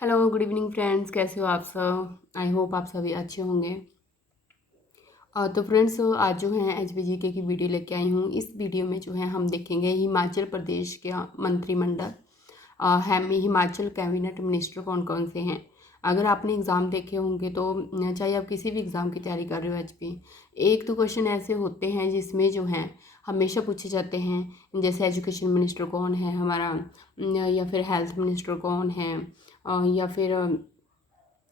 Hello good evening friends, कैसे हो आप सब। आई होप आप सभी अच्छे होंगे। तो फ्रेंड्स, आज जो है एचबीजीके की वीडियो लेके आई हूँ। इस वीडियो में जो है हम देखेंगे हिमाचल प्रदेश के मंत्रिमंडल है में हिमाचल कैबिनेट मिनिस्टर कौन कौन से हैं। अगर आपने एग्ज़ाम देखे होंगे तो चाहे आप किसी भी एग्ज़ाम की तैयारी कर रहे हो एचपी, एक तो क्वेश्चन ऐसे होते हैं जिसमें जो है हमेशा पूछे जाते हैं, जैसे एजुकेशन मिनिस्टर कौन है हमारा, या फिर हेल्थ मिनिस्टर कौन है, या फिर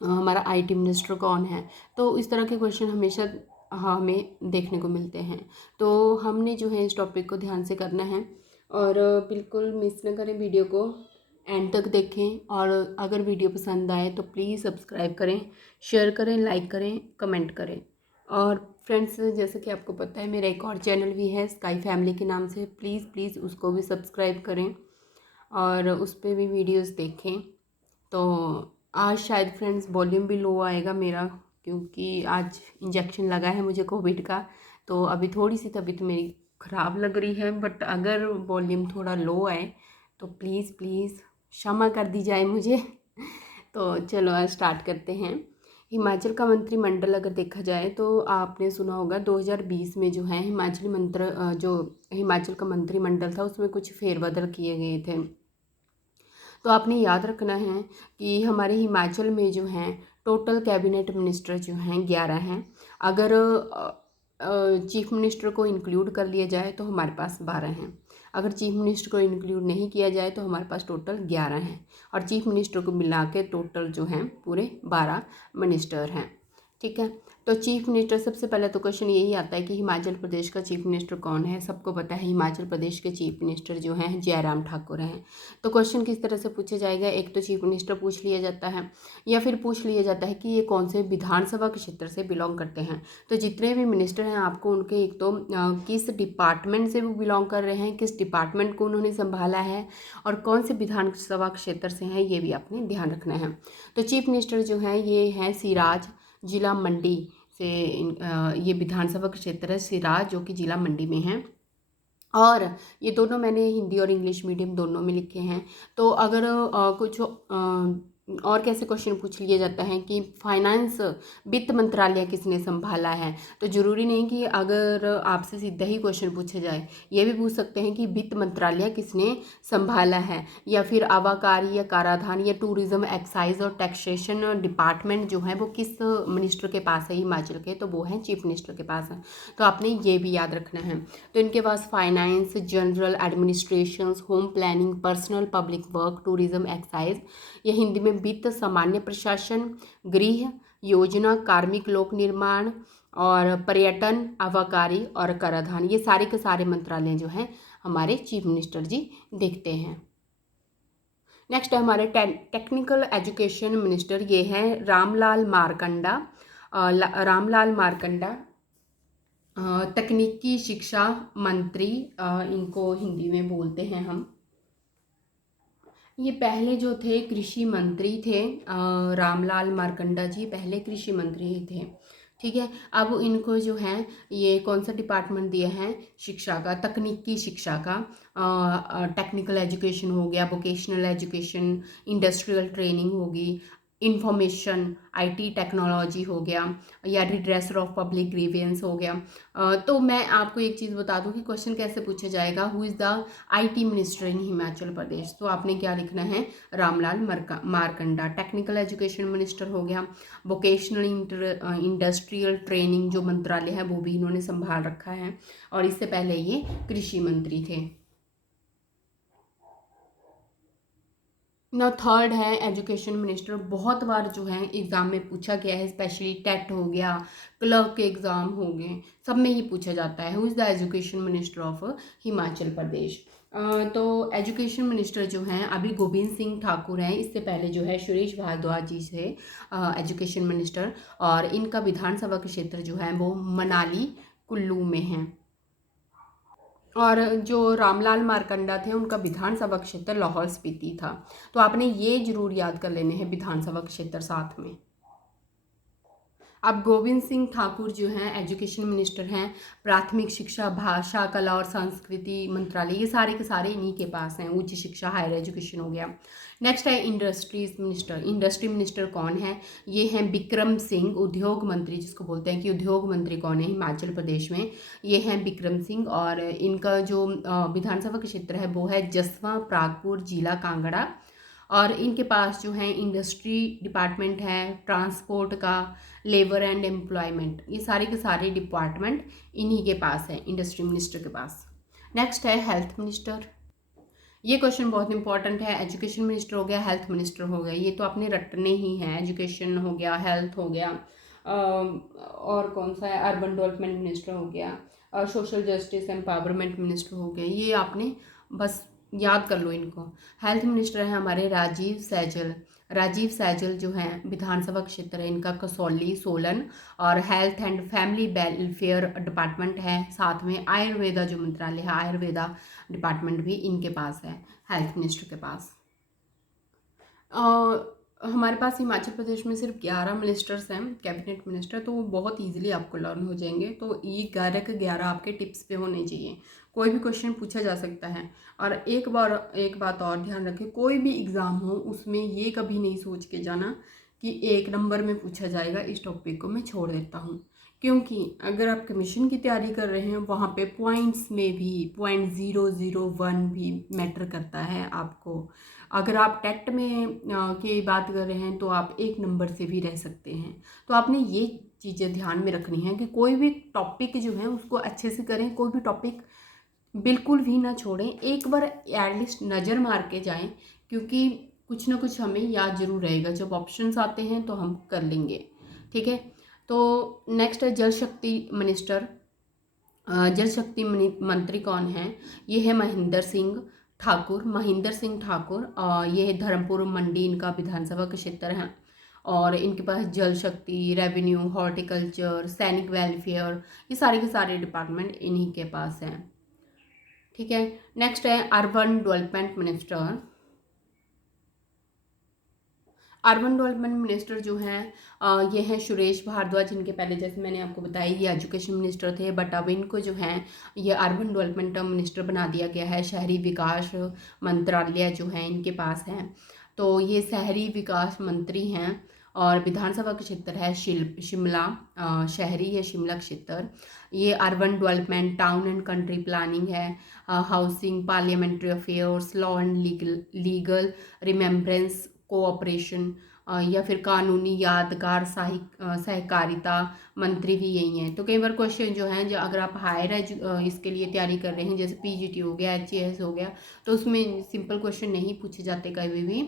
हमारा आईटी मिनिस्टर कौन है। तो इस तरह के क्वेश्चन हमेशा हमें देखने को मिलते हैं। तो हमने जो है इस टॉपिक को ध्यान से करना है और बिल्कुल मिस न करें, वीडियो को एंड तक देखें। और अगर वीडियो पसंद आए तो प्लीज़ सब्सक्राइब करें, शेयर करें, लाइक करें, कमेंट करें। और फ्रेंड्स, जैसे कि आपको पता है मेरा एक और चैनल भी है स्काई फैमिली के नाम से, प्लीज़ प्लीज़ उसको भी सब्सक्राइब करें और उस पर भी वीडियोस देखें। तो आज शायद फ्रेंड्स वॉल्यूम भी लो आएगा मेरा, क्योंकि आज इंजेक्शन लगा है मुझे कोविड का। तो अभी थोड़ी सी तबीयत मेरी ख़राब लग रही है, बट अगर वॉल्यूम थोड़ा लो आए तो प्लीज़ प्लीज़ क्षमा कर दी जाए मुझे। तो चलो आज स्टार्ट करते हैं। हिमाचल का मंत्रिमंडल अगर देखा जाए तो आपने सुना होगा 2020 में जो है जो हिमाचल का मंत्रिमंडल था उसमें कुछ फेरबदल किए गए थे। तो आपने याद रखना है कि हमारे हिमाचल में जो हैं टोटल कैबिनेट मिनिस्टर जो हैं 11 हैं। अगर चीफ मिनिस्टर को इंक्लूड कर लिया जाए तो हमारे पास 12 हैं। अगर चीफ मिनिस्टर को इंक्लूड नहीं किया जाए तो हमारे पास टोटल 11 हैं, और चीफ मिनिस्टर को मिला के टोटल जो हैं पूरे 12 मिनिस्टर हैं। ठीक है। तो चीफ मिनिस्टर, सबसे पहले तो क्वेश्चन यही आता है कि हिमाचल प्रदेश का चीफ मिनिस्टर कौन है। सबको पता है हिमाचल प्रदेश के चीफ मिनिस्टर जो हैं जयराम ठाकुर हैं। तो क्वेश्चन किस तरह से पूछा जाएगा, एक तो चीफ मिनिस्टर पूछ लिया जाता है, या फिर पूछ लिया जाता है कि ये कौन से विधानसभा के क्षेत्र से बिलोंग करते हैं। तो जितने भी मिनिस्टर हैं आपको उनके एक तो किस डिपार्टमेंट से वो बिलोंग कर रहे हैं, किस डिपार्टमेंट को उन्होंने संभाला है, और कौन से विधानसभा क्षेत्र से हैं, ये भी आपने ध्यान रखना है। तो चीफ मिनिस्टर जो है ये हैं सिराज, जिला मंडी से। ये विधानसभा क्षेत्र है सिराज, जो कि जिला मंडी में है। और ये दोनों मैंने हिंदी और इंग्लिश मीडियम दोनों में लिखे हैं। तो अगर कुछ और कैसे क्वेश्चन पूछ लिया जाता है कि फाइनेंस, वित्त मंत्रालय किसने संभाला है, तो ज़रूरी नहीं कि अगर आपसे सीधा ही क्वेश्चन पूछा जाए, ये भी पूछ सकते हैं कि वित्त मंत्रालय किसने संभाला है, या फिर आबकारी या कराधान या टूरिज्म, एक्साइज और टैक्सेशन डिपार्टमेंट जो है वो किस मिनिस्टर के पास है हिमाचल के, तो वो हैं चीफ मिनिस्टर के पास है। तो आपने ये भी याद रखना है। तो इनके पास finance, general administration, home planning, personal, public work, tourism, excise, या हिंदी में वित्त, सामान्य प्रशासन, गृह, योजना, कार्मिक लोक निर्माण और पर्यटन, आबकारी और कराधान, ये सारे के सारे मंत्रालय जो हैं हमारे चीफ मिनिस्टर जी देखते हैं। नेक्स्ट है हमारे टेक्निकल एजुकेशन मिनिस्टर, ये हैं रामलाल मारकंडा। रामलाल मारकंडा तकनीकी शिक्षा मंत्री, इनको हिंदी में बोलते हैं हम। ये पहले जो थे कृषि मंत्री थे, रामलाल मारकंडा जी पहले कृषि मंत्री ही थे। ठीक है। अब इनको जो है ये कौन सा डिपार्टमेंट दिया है, शिक्षा का, तकनीकी शिक्षा का। टेक्निकल एजुकेशन हो गया, वोकेशनल एजुकेशन, इंडस्ट्रियल ट्रेनिंग होगी, इंफॉर्मेशन आईटी टेक्नोलॉजी हो गया, या रिड्रेसर ऑफ पब्लिक ग्रीवियंस हो गया। तो मैं आपको एक चीज़ बता दूं कि क्वेश्चन कैसे पूछा जाएगा, who is the IT minister in Himachal Pradesh. तो आपने क्या लिखना है, Ramlal Markanda. Technical education minister हो गया, वोकेशनल इंडस्ट्रियल ट्रेनिंग जो मंत्रालय है वो भी इन्होंने संभाल रखा है, और इससे पहले ये कृषि मंत्री थे। ना थर्ड है एजुकेशन मिनिस्टर। बहुत बार जो है एग्ज़ाम में पूछा गया है, स्पेशली टेट हो गया, क्लर्क के एग्ज़ाम हो गए, सब में ही पूछा जाता है, who is the education minister of Himachal Pradesh. तो एजुकेशन मिनिस्टर जो हैं अभी गोविंद सिंह ठाकुर हैं, इससे पहले जो है सुरेश भारद्वाज जी से एजुकेशन मिनिस्टर, और इनका विधानसभा का क्षेत्र जो है वो मनाली कुल्लू में है। और जो रामलाल मारकंडा थे उनका विधानसभा क्षेत्र लाहौल स्पीति था। तो आपने ये जरूर याद कर लेने हैं विधानसभा क्षेत्र साथ में। अब गोविंद सिंह ठाकुर जो हैं एजुकेशन मिनिस्टर हैं। प्राथमिक शिक्षा, भाषा, कला और संस्कृति मंत्रालय, ये सारे के सारे इन्हीं के पास हैं। उच्च शिक्षा, हायर एजुकेशन हो गया। नेक्स्ट है इंडस्ट्रीज मिनिस्टर। इंडस्ट्री मिनिस्टर कौन है? ये हैं बिक्रम सिंह। उद्योग मंत्री जिसको बोलते हैं कि उद्योग मंत्री कौन है हिमाचल प्रदेश में? ये हैं बिक्रम सिंह। और इनका जो विधानसभा का क्षेत्र है वो है जसवा प्रागपुर, जिला कांगड़ा। और इनके पास जो है इंडस्ट्री डिपार्टमेंट है, ट्रांसपोर्ट का, लेबर एंड एम्प्लॉयमेंट, ये सारे के सारे डिपार्टमेंट इन्हीं के पास है, इंडस्ट्री मिनिस्टर के पास। नेक्स्ट है हेल्थ मिनिस्टर। ये क्वेश्चन बहुत इंपॉर्टेंट है। एजुकेशन मिनिस्टर हो गया, हेल्थ मिनिस्टर हो गया, ये तो आपने रटने ही हैं। एजुकेशन हो गया, हेल्थ हो गया, और कौन सा है, अर्बन डेवलपमेंट मिनिस्टर हो गया, और सोशल जस्टिस एम्पावरमेंट मिनिस्टर हो गया। ये आपने बस याद कर लो इनको। हेल्थ मिनिस्टर है हमारे राजीव सैजल। राजीव सैजल जो हैं विधानसभा क्षेत्र है इनका कसौली, सोलन। और health and family welfare department है। साथ में आयुर्वेदा जो मंत्रालय है, आयुर्वेदा डिपार्टमेंट भी इनके पास है, हेल्थ मिनिस्टर के पास। हमारे पास हिमाचल प्रदेश में सिर्फ 11 मिनिस्टर्स हैं, कैबिनेट मिनिस्टर, तो वो बहुत इजीली आपको लर्न हो जाएंगे। तो ये 11 के 11 आपके टिप्स पे होने चाहिए। कोई भी क्वेश्चन पूछा जा सकता है। और एक बात और ध्यान रखें, कोई भी एग्ज़ाम हो उसमें ये कभी नहीं सोच के जाना कि 1 नंबर में पूछा जाएगा। इस टॉपिक को मैं छोड़ देता हूँ, क्योंकि अगर आप कमीशन की तैयारी कर रहे हैं वहाँ पे पॉइंट्स में भी 0.001 भी मैटर करता है आपको। अगर आप टेट में की बात कर रहे हैं तो आप 1 नंबर से भी रह सकते हैं। तो आपने ये चीज़ें ध्यान में रखनी है कि कोई भी टॉपिक जो है उसको अच्छे से करें, कोई भी टॉपिक बिल्कुल भी ना छोड़ें। एक बार एटलीस्ट नज़र मार के जाएं, क्योंकि कुछ ना कुछ हमें याद जरूर रहेगा। जब ऑप्शंस आते हैं तो हम कर लेंगे, ठीक है। तो नेक्स्ट है जल शक्ति मिनिस्टर। जल शक्ति मंत्री कौन है? ये है महेंद्र सिंह ठाकुर। महेंद्र सिंह ठाकुर, ये है धर्मपुर मंडी इनका विधानसभा का क्षेत्र है। और इनके पास जल शक्ति, रेवेन्यू, हॉर्टिकल्चर, सैनिक वेलफेयर, ये सारे के सारे डिपार्टमेंट इन्हीं के पास हैं, ठीक है। नेक्स्ट है urban development minister. Urban development minister जो हैं ये हैं सुरेश भारद्वाज। इनके पहले जैसे मैंने आपको बताया ये एजुकेशन मिनिस्टर थे, बट अब इनको जो है ये अर्बन डेवलपमेंट मिनिस्टर बना दिया गया है। शहरी विकास मंत्रालय जो है इनके पास है। तो ये शहरी विकास मंत्री हैं। और विधानसभा का क्षेत्र है शिमला, शहरी या शिमला क्षेत्र। ये urban development, town and country planning है, housing, parliamentary affairs, law and legal remembrance, cooperation, या फिर कानूनी यादगार सहकारिता मंत्री भी यही हैं। तो कई बार क्वेश्चन जो हैं, जो अगर आप हायर इसके लिए तैयारी कर रहे हैं, जैसे पीजीटी हो गया, एचएएस हो गया, तो उसमें सिंपल क्वेश्चन नहीं पूछे जाते कभी भी।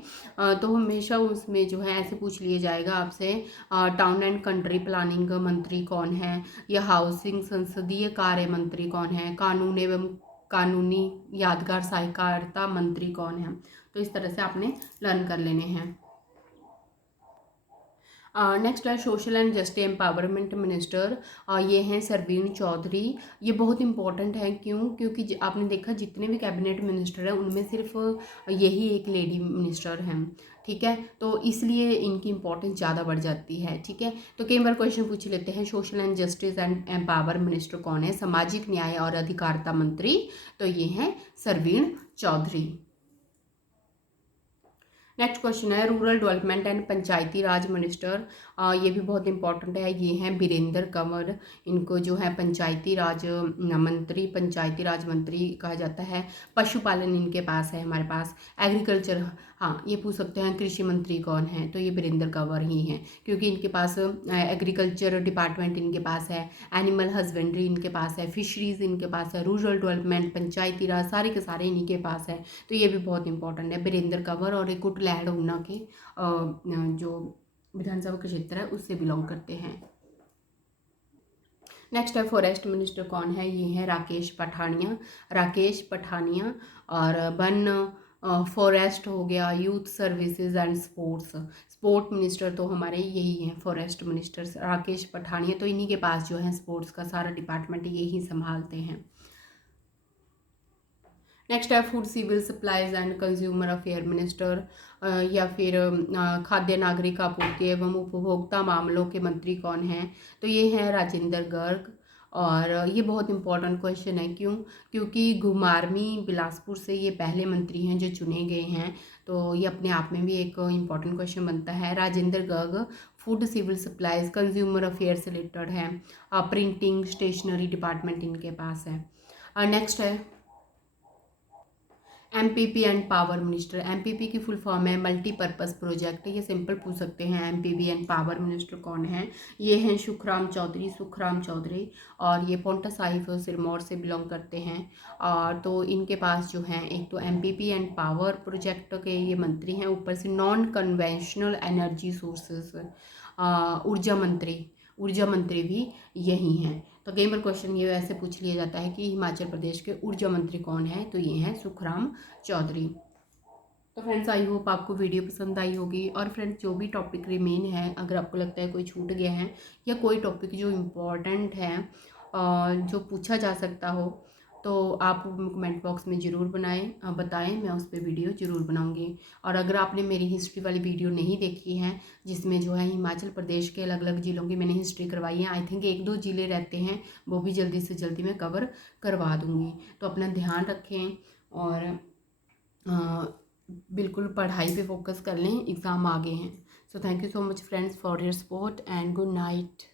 तो हमेशा उसमें जो है ऐसे पूछ लिया जाएगा आपसे, टाउन एंड कंट्री प्लानिंग मंत्री कौन है, या हाउसिंग संसदीय कार्य मंत्री कौन है, कानून एवं कानूनी यादगार सहकारिता मंत्री कौन है। तो इस तरह से आपने लर्न कर लेने हैं। नेक्स्ट है social and justice empowerment minister. ये हैं सरवीण चौधरी। ये बहुत इंपॉर्टेंट है, क्यों? क्योंकि आपने देखा जितने भी कैबिनेट मिनिस्टर हैं उनमें सिर्फ यही एक लेडी मिनिस्टर हैं, ठीक है। तो इसलिए इनकी इंपॉर्टेंस ज़्यादा बढ़ जाती है, ठीक है। तो कई बार क्वेश्चन पूछ लेते हैं, social and justice and empower minister कौन है? सामाजिक न्याय और अधिकारिता मंत्री, तो ये हैं सरवीण चौधरी। नेक्स्ट क्वेश्चन है rural development and Panchayati Raj minister. ये भी बहुत इंपॉर्टेंट है। ये हैं वीरेंद्र कंवर। इनको जो है पंचायती राज मंत्री, पंचायती राज मंत्री कहा जाता है। पशुपालन इनके पास है, हमारे पास एग्रीकल्चर, हाँ ये पूछ सकते हैं कृषि मंत्री कौन है, तो ये वीरेंद्र कंवर ही हैं, क्योंकि इनके पास एग्रीकल्चर डिपार्टमेंट इनके पास है, एनिमल हस्बेंड्री इनके पास है, फिशरीज इनके पास है, रूरल डेवलपमेंट, पंचायती राज, सारे के सारे इन्हीं के पास है। तो ये भी बहुत इंपॉर्टेंट है, वीरेंद्र कंवर। और एक कुटलैहड़ ऊना के जो विधानसभा का क्षेत्र है उससे बिलोंग करते हैं। नेक्स्ट है फॉरेस्ट मिनिस्टर कौन है? ये है राकेश पठानिया। राकेश पठानिया। और वन, फॉरेस्ट हो गया, youth services and sports, sport minister तो हमारे यही हैं फॉरेस्ट मिनिस्टर राकेश पठानिया। तो इन्हीं के पास जो है स्पोर्ट्स का सारा डिपार्टमेंट यही संभालते हैं। नेक्स्ट है food civil supplies and consumer affair minister, या फिर खाद्य नागरिक आपूर्ति एवं उपभोक्ता मामलों के मंत्री कौन हैं? तो ये हैं राजेंद्र गर्ग। और ये बहुत इंपॉर्टेंट क्वेश्चन है, क्यों? क्योंकि घुमारवी बिलासपुर से ये पहले मंत्री हैं जो चुने गए हैं, तो ये अपने आप में भी एक इम्पॉर्टेंट क्वेश्चन बनता है। Rajendra Garg food civil supplies consumer affair से रिलेटेड है, प्रिंटिंग स्टेशनरी डिपार्टमेंट इनके पास है। नेक्स्ट है MPP and power minister. MPP की फुल फॉर्म है मल्टीपर्पज़ प्रोजेक्ट। ये सिंपल पूछ सकते हैं, एमपीपी एंड पावर मिनिस्टर कौन है? ये हैं सुखराम चौधरी, और ये पोंटा साहिब सिरमौर से बिलोंग करते हैं। और तो इनके पास जो हैं, एक तो एमपीपी एंड पावर प्रोजेक्ट के ये मंत्री हैं, ऊपर से नॉन कन्वेंशनल एनर्जी सोर्सेस ऊर्जा मंत्री भी यही हैं। तो कई बार क्वेश्चन ये ऐसे पूछ लिया जाता है कि हिमाचल प्रदेश के ऊर्जा मंत्री कौन है? तो ये हैं सुखराम चौधरी। तो फ्रेंड्स, आई होप आपको वीडियो पसंद आई होगी। और फ्रेंड्स, जो भी टॉपिक रिमेन है, अगर आपको लगता है कोई छूट गया है या कोई टॉपिक जो इम्पोर्टेंट है जो पूछा जा सकता हो, तो आप कमेंट बॉक्स में ज़रूर बताएं, मैं उस पर वीडियो ज़रूर बनाऊंगी। और अगर आपने मेरी हिस्ट्री वाली वीडियो नहीं देखी है, जिसमें जो है हिमाचल प्रदेश के अलग अलग ज़िलों की मैंने हिस्ट्री करवाई है, आई थिंक 1-2 ज़िले रहते हैं, वो भी जल्दी से जल्दी मैं कवर करवा दूँगी। तो अपना ध्यान रखें और बिल्कुल पढ़ाई पे फोकस कर लें, एग्ज़ाम आगे हैं। So thank you so much friends for your support and good night.